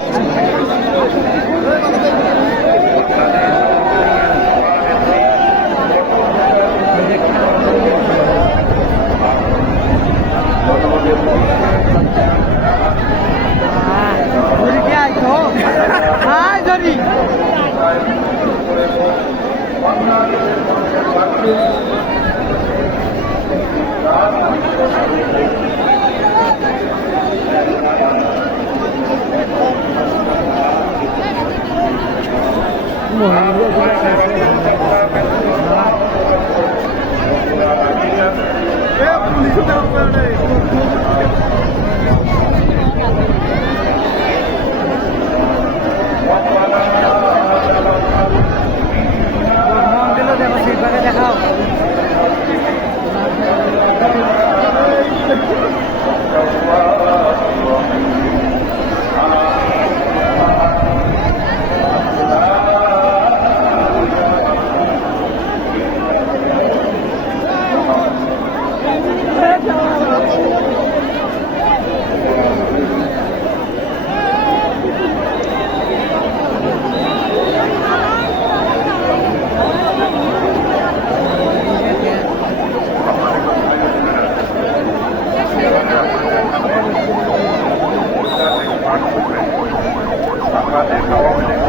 High morrendo.